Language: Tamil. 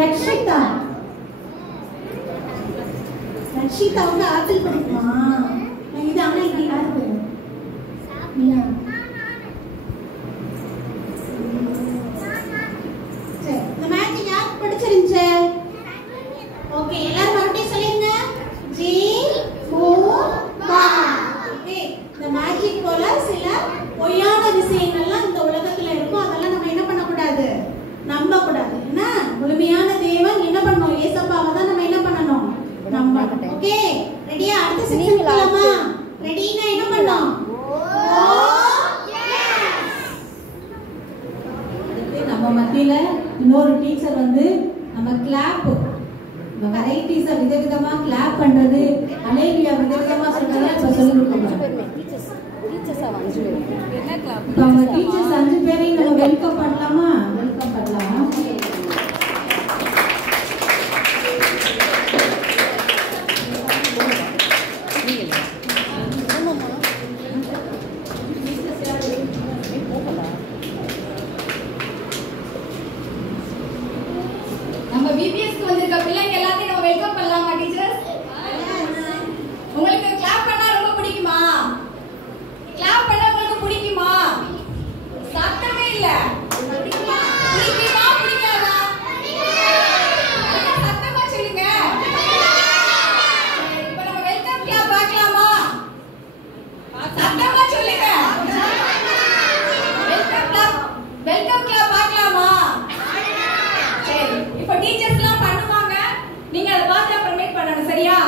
ரக்ஷிதா. ரக்ஷிதா வந்து ஆப்பிள் பிடிக்குமா? இது அண்ணா இப்படி யாருக்கு? இல்ல. சரி, இந்த மேட்ச் யாருக்கு பிடிச்சிருந்துச்சு? ஓகே, எல்லாரும் மறுபடியும் சொல்லுங்க. ஜி மு பா. ஓகே, இந்த மேஜிக் போல சில பொய்யான விஷயங்கள்லாம் இந்த உலகத்துல இருக்கும். அதெல்லாம் நம்ம என்ன பண்ணக்கூடாது? நம்ப கூடாது. என்ன? முழுமையான தேவன் என்ன பண்ணணும்? இயேசுவாவை தான் நம்ம என்ன பண்ணணும்? நம்பணும். ஓகே, ரெடியா? அடுத்த செக்ஷன் போலாமா? ரெடினா என்ன பண்ணணும்? ஓ எஸ். நம்ம மத்தியில இன்னொரு டீச்சர் வந்து நம்ம கிளாப் வெரைட்டிஸா விதவிதமா கிளாப் பண்றது, ஹalleluya விதவிதமா சொல்றத இப்ப சொல்லி கொடுக்கணும். இப்ப நம்ம டீச்சர்ஸ் 5 பேரையும் நம்ம வெல்கம் பண்ணலாமா? வெல்கம் பண்ணலாமா? நம்ம விபிஎஸ்க்கு வந்திருக்க பிள்ளைங்க எல்லாத்தையும் நம்ம வெல்கம் பண்ணலாமா டீச்சர்ஸ்? உங்களுக்கு கிளாப் பண்ணா ரொம்ப பிடிக்குமா? கிளாப் பண்ண உங்களுக்கு பிடிக்குமா? சத்தமே இல்ல. பிடிக்குமா? பிடிக்காதா? சத்தமா சொல்லுங்க. இப்போ நம்ம வெல்கம் கிளாப் பார்க்கலாமா? சத்தமா சொல்லுங்க. வெல்கம் கிளாப் பார்க்கலாமா? சரி, இப்போ டீச்சர்ஸ்லாம் பண்ணுவாங்க. நீங்க அதை பார்த்து அப்புறமேட் பண்ணணும். சரியா?